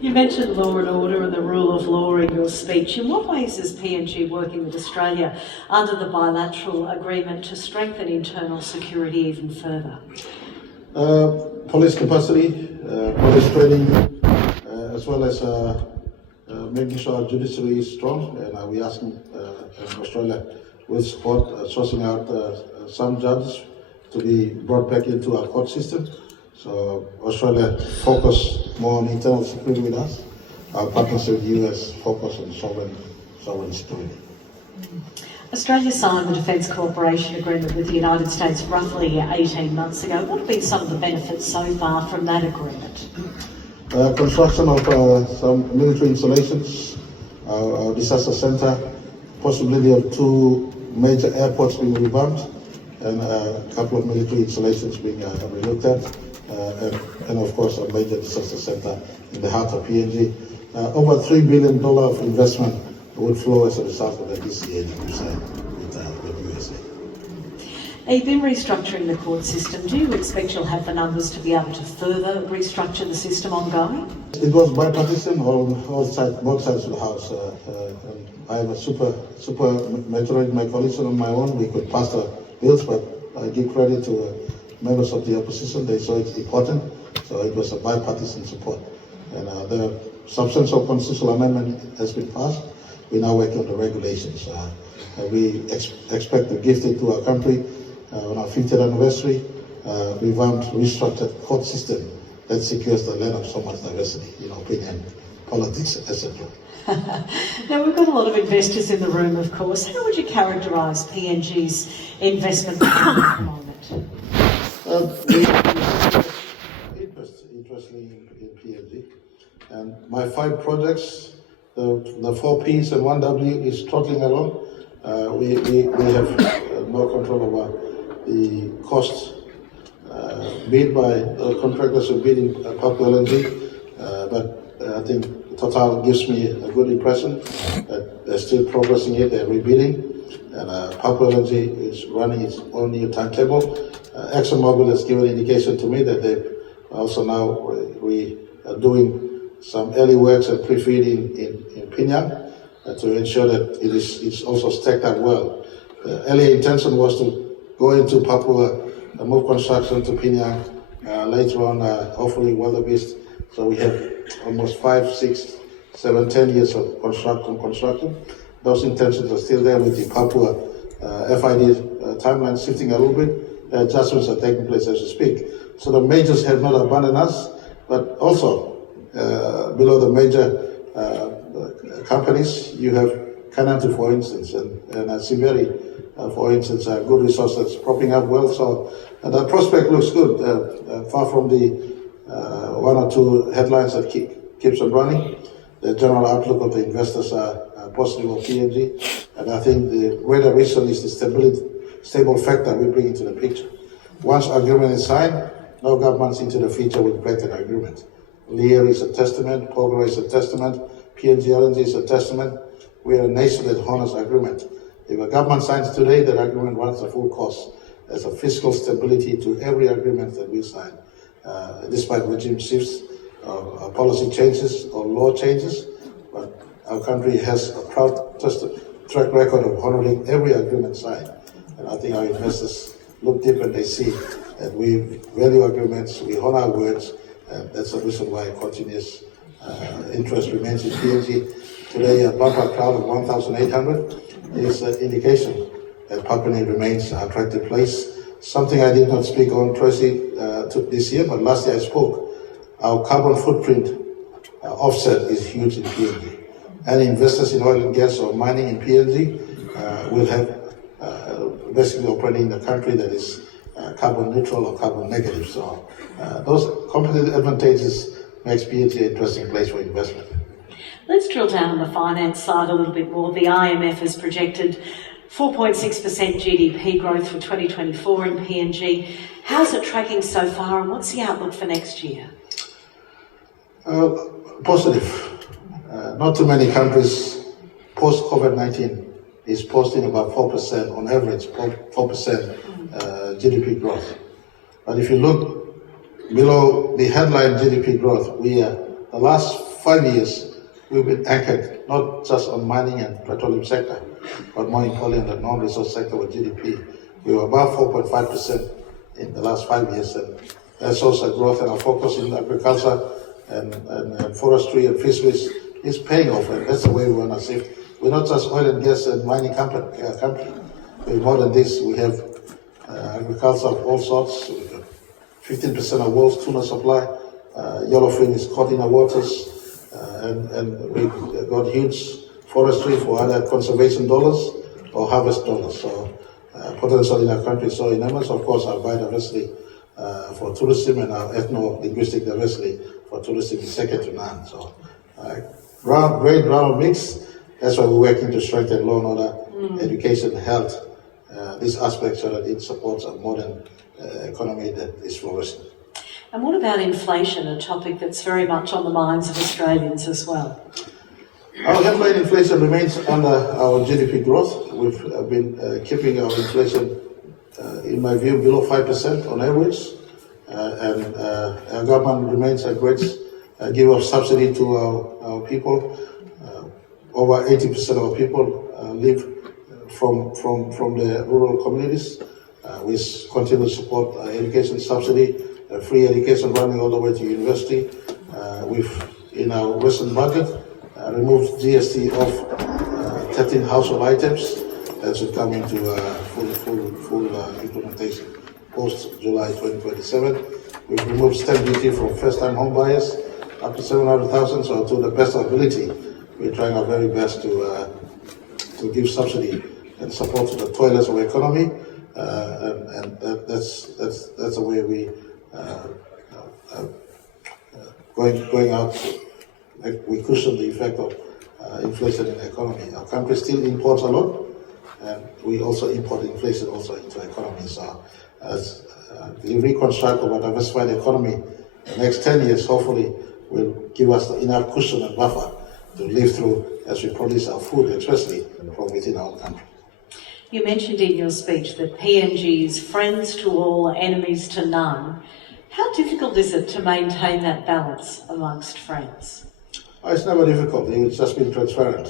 You mentioned law and order and the rule of law in your speech. In what ways is PNG working with Australia under the bilateral agreement to strengthen internal security even further? Police capacity, police training, as well as making sure our judiciary is strong. And we're asking Australia with support, sourcing out some judges to be brought back into our court system. So Australia focus more on internal security with us. Our partners with the US focus on sovereign security. Australia signed the Defence Cooperation Agreement with the United States roughly 18 months ago. What have been some of the benefits so far from that agreement? Construction of some military installations, our disaster centre, possibility of 2 major airports being revamped, and a couple of military installations being relooked at, and of course a major disaster centre in the heart of PNG. Over $3 billion of investment would flow as a result of the DCA that we signed with USA. You've been restructuring the court system. Do you expect you'll have the numbers to be able to further restructure the system ongoing? It was bipartisan on both sides of the House. And I have a super majority. My colleagues and on my own, we could pass the bills, but I give credit to members of the opposition. They saw it important, so it was a bipartisan support. And the substantial constitutional amendment has been passed. We now work on the regulations. We expect to gift it to our country on our 50th anniversary. Revamped, restructured court system that secures the land of so much diversity in opinion, politics, etc. Now, we've got a lot of investors in the room, of course. How would you characterise PNG's investment at the moment? Interestingly, in PNG. And my 5 projects, the 4 Ps and 1 W is throttling along. We have more control over the costs bid by contractors who bid in Papua LNG, but I think Total gives me a good impression that they're still progressing it, they're rebidding, and Papua LNG is running its own new timetable. ExxonMobil has given indication to me that they're also now doing some early works and pre-feed in Pmjm to ensure that it's also stacked up well. The earlier intention was to go into Papua, move construction to Pmjm, later on hopefully wildebeest. So we have almost 5, 6, 7, 10 years of construction. Those intentions are still there with the Papua FID timeline shifting a little bit. Adjustments are taking place as we speak. So the majors have not abandoned us, but also below the major companies, you have Kanatu, for instance, and Simberi, for instance, a good resource that's propping up well. So the prospect looks good, far from the 1 or 2 headlines that keeps on running. The general outlook of the investors are positive of PNG, and I think the greater reason is the stable factor we bring into the picture. Once agreement is signed, no governments into the future will break that agreement. Lear is a testament, Pogo is a testament, PNG LNG is a testament. We are a nation that honors agreement. If a government signs today, that agreement runs the full course. There's a fiscal stability to every agreement that we sign, despite regime shifts, policy changes or law changes. But our country has a proud track record of honoring every agreement signed. And I think our investors look deep and they see that we value agreements, we honor our words, and that's the reason why continuous interest remains in PNG. Today, a bumper crowd of 1,800 is an indication that Papua New Guinea remains an attractive place. Something I did not speak on, Tracy, this year, but last year I spoke. Our carbon footprint offset is huge in PNG. Any investors in oil and gas or mining in PNG will have basically operating in a country that is carbon neutral or carbon negative. So those competitive advantages makes PNG an interesting place for investment. Let's drill down on the finance side a little bit more. The IMF has projected 4.6% GDP growth for 2024 in PNG. How's it tracking so far, and what's the outlook for next year? Positive. Not too many countries post-COVID-19 is posting about 4% on average, 4% GDP growth. But if you look below the headline GDP growth, we are the last 5 years, we've been anchored not just on mining and petroleum sector, but more importantly, the non-resource sector with GDP. We were above 4.5% in the last 5 years, and that shows a growth, and our focus in agriculture and forestry and fisheries is paying off, and that's the way we want to see. We're not just oil and gas and mining country. We're more than this. We have agriculture of all sorts. 15% of world's tuna supply. Yellowfin is caught in the waters, and we've got huge forestry for either conservation dollars or harvest dollars. So potential in our country is so enormous. Of course, our biodiversity for tourism and our ethno-linguistic diversity for tourism is second to none. So great round mix. That's why we're working to strengthen law and order, education, health, these aspects so that it supports a modern economy that is flourishing. And what about inflation, a topic that's very much on the minds of Australians as well? Our headline inflation remains under our GDP growth. We've been keeping our inflation, in my view, below 5% on average. And our government remains a great giver of subsidy to our people. Over 80% of our people live from the rural communities. We continue to support education subsidy, free education running all the way to university. We've, in our recent budget, removed GST off 13 household items. That should come into full implementation post-July 2027. We've removed stamp duty from first-time home buyers up to 700,000. So to the best of ability, we're trying our very best to give subsidy and support to the toilets of our economy, and that's the way we going out. We cushion the effect of inflation in the economy. Our country still imports a lot, and we also import inflation also into the economy. So as the reconstruct of a diversified economy, the next 10 years hopefully will give us enough cushion and buffer to live through as we produce our food, especially from within our country. You mentioned in your speech that PNG is friends to all, enemies to none. How difficult is it to maintain that balance amongst friends? It's never difficult. It's just being transparent.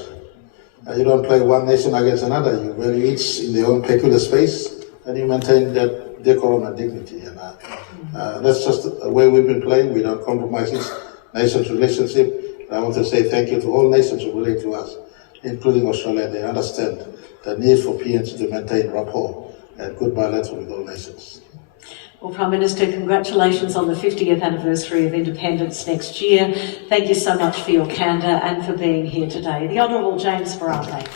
You don't play one nation against another. You value each in their own peculiar space, and you maintain that decorum and dignity. And that's just the way we've been playing. We don't compromise this nation's relationship. And I want to say thank you to all nations who relate to us, including Australia. They understand the need for PNG to maintain rapport and good bilateral with all nations. Well, Prime Minister, congratulations on the 50th anniversary of independence next year. Thank you so much for your candour and for being here today. The Honourable James Barate.